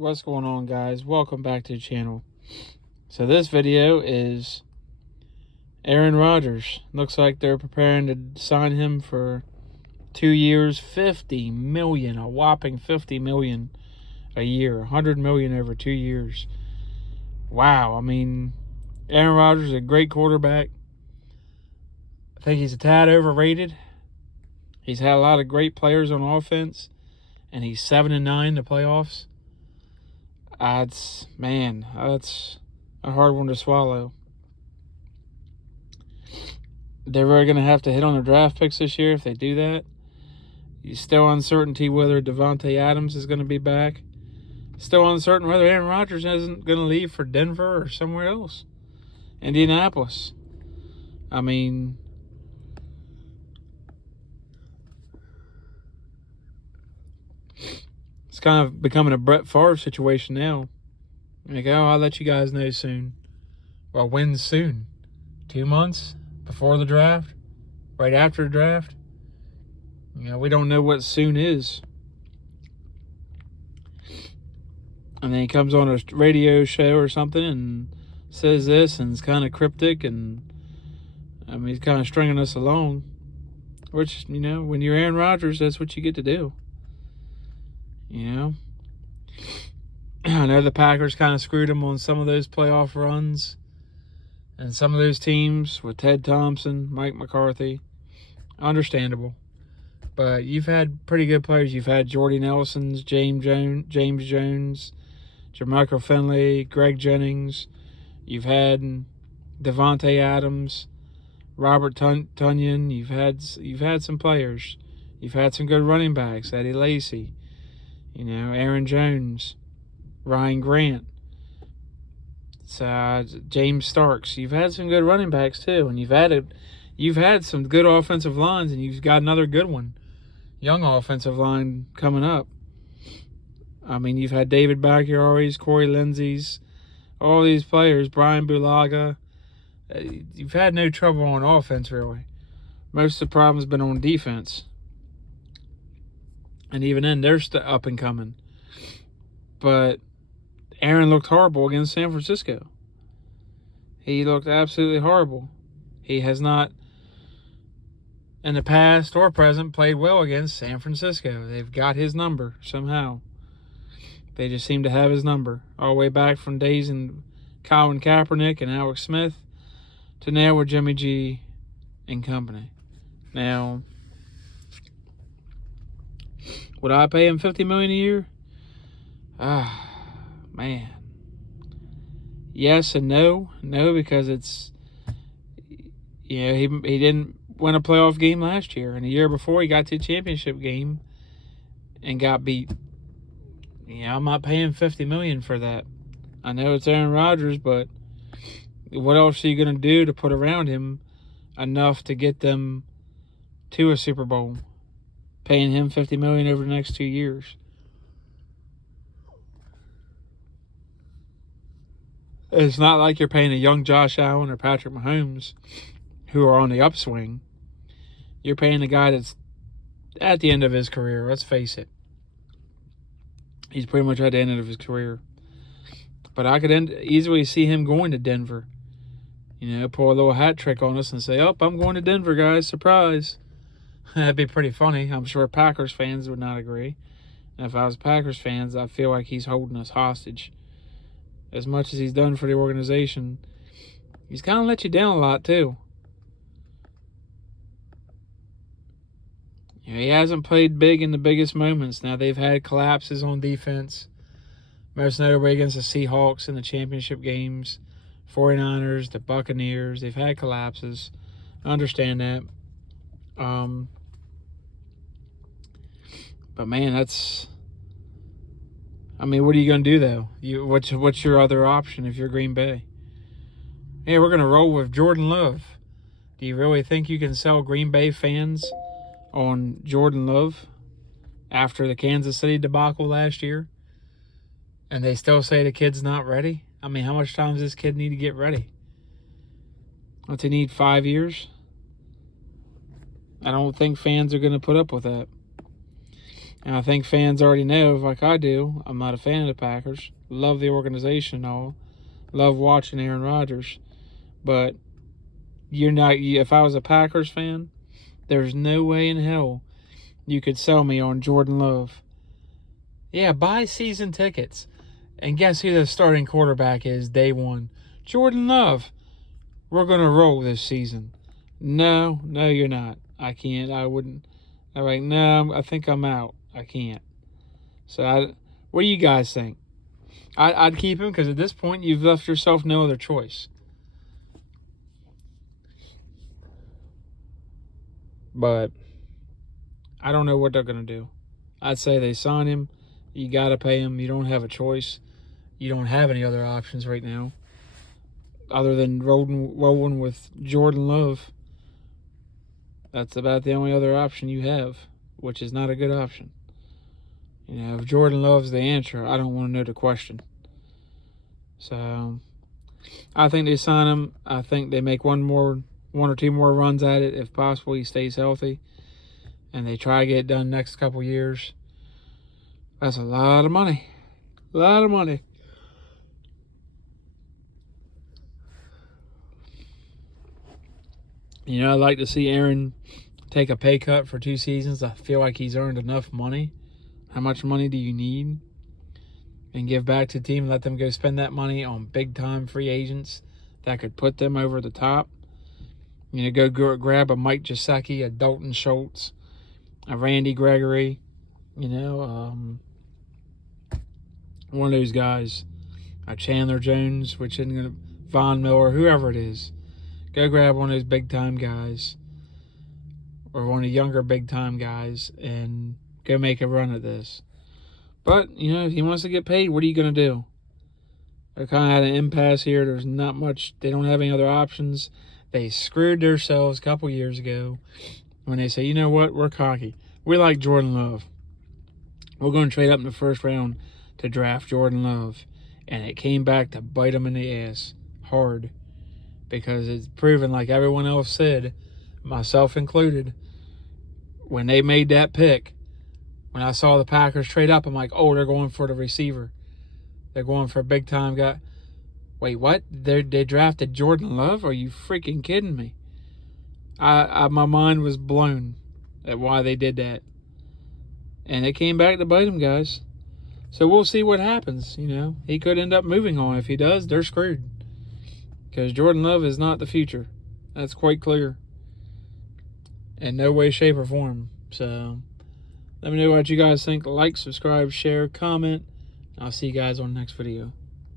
What's going on, guys? Welcome back to the channel. So this video is Aaron Rodgers. Looks like they're preparing to sign him for 2 years, $50 million, a whopping $50 million a year, $100 million over 2 years. Wow. I mean, Aaron Rodgers is a great quarterback. I think he's a tad overrated. He's had a lot of great players on offense, and he's 7-9 in the playoffs. That's a hard one to swallow. They're really going to have to hit on their draft picks this year if they do that. Still uncertainty whether Davante Adams is going to be back. Still uncertain whether Aaron Rodgers isn't going to leave for Denver or somewhere else. Indianapolis. I mean, it's kind of becoming a Brett Favre situation now. Like, oh, I'll let you guys know soon. Well, when soon? 2 months before the draft? Right after the draft? We don't know what soon is. And then he comes on a radio show or something and says this, and it's kind of cryptic, and he's kind of stringing us along. Which, when you're Aaron Rodgers, that's what you get to do. I know the Packers kind of screwed him on some of those playoff runs and some of those teams with Ted Thompson, Mike McCarthy. Understandable. But you've had pretty good players. You've had Jordy Nelson's, James Jones, Jermichael Finley, Greg Jennings. You've had Davante Adams, Robert Tonyan. You've had some players. You've had some good running backs, Eddie Lacy. Aaron Jones, Ryan Grant, James Starks. You've had some good running backs too, and you've had some good offensive lines, and you've got another good one, young offensive line coming up. You've had David Bakhtiari's, Corey Lindsey's, all these players, Brian Bulaga. You've had no trouble on offense, really. Most of the problem's been on defense. And even then, they're up and coming. But Aaron looked horrible against San Francisco. He looked absolutely horrible. He has not, in the past or present, played well against San Francisco. They've got his number somehow. They just seem to have his number. All the way back from days in Colin Kaepernick and Alex Smith to now with Jimmy G and company. Now, would I pay him $50 million a year? Man. Yes and no. No, because it's, he didn't win a playoff game last year, and the year before he got to the championship game and got beat. I'm not paying $50 million for that. I know it's Aaron Rodgers, but what else are you going to do to put around him enough to get them to a Super Bowl? Paying him $50 million over the next 2 years. It's not like you're paying a young Josh Allen or Patrick Mahomes who are on the upswing. You're paying a guy that's at the end of his career. Let's face it. He's pretty much at the end of his career. But I could easily see him going to Denver. Pull a little hat trick on us and say, oh, I'm going to Denver, guys. Surprise. That'd be pretty funny. I'm sure Packers fans would not agree. And if I was Packers fans, I feel like he's holding us hostage. As much as he's done for the organization, he's kind of let you down a lot, too. He hasn't played big in the biggest moments. Now, they've had collapses on defense. Most notably against the Seahawks in the championship games. 49ers, the Buccaneers. They've had collapses. I understand that. But man, what are you going to do, though? What's your other option if you're Green Bay? Hey, we're going to roll with Jordan Love. Do you really think you can sell Green Bay fans on Jordan Love after the Kansas City debacle last year? And they still say the kid's not ready? How much time does this kid need to get ready? What's he need, 5 years? I don't think fans are going to put up with that. And I think fans already know, like I do, I'm not a fan of the Packers. Love the organization and all. Love watching Aaron Rodgers. But you're not. If I was a Packers fan, there's no way in hell you could sell me on Jordan Love. Yeah, buy season tickets. And guess who the starting quarterback is day one? Jordan Love. We're going to roll this season. No, you're not. I can't. I wouldn't. I'm like, no, I think I'm out. I can't. So, what do you guys think? I'd keep him because at this point, you've left yourself no other choice. But I don't know what they're going to do. I'd say they sign him. You got to pay him. You don't have a choice. You don't have any other options right now other than rolling with Jordan Love. That's about the only other option you have, which is not a good option. You know, if Jordan Love's the answer, I don't want to know the question. So I think they sign him. I think they make one or two more runs at it if possible. He stays healthy, and they try to get it done next couple years. That's a lot of money. A lot of money. You know, I'd like to see Aaron take a pay cut for 2 seasons. I feel like he's earned enough money. How much money do you need? And give back to the team and let them go spend that money on big-time free agents that could put them over the top. You know, go grab a Mike Gesicki, a Dalton Schultz, a Randy Gregory, you know, one of those guys, a Chandler Jones, which isn't going to, Von Miller, whoever it is. Go grab one of those big-time guys or one of the younger big-time guys and go make a run at this. But, you know, if he wants to get paid, what are you going to do? They're kind of at an impasse here. There's not much. They don't have any other options. They screwed themselves a couple years ago when they say, you know what, we're cocky. We like Jordan Love. We're going to trade up in the first round to draft Jordan Love. And it came back to bite them in the ass hard. Because it's proven, like everyone else said, myself included, when they made that pick, when I saw the Packers trade up, I'm like, oh, they're going for the receiver. They're going for a big-time guy. Wait, what? They drafted Jordan Love? Are you freaking kidding me? My mind was blown at why they did that. And it came back to bite them, guys. So we'll see what happens, you know. He could end up moving on. If he does, they're screwed. Because Jordan Love is not the future. That's quite clear. In no way, shape, or form. So, let me know what you guys think. Like, subscribe, share, comment. I'll see you guys on the next video.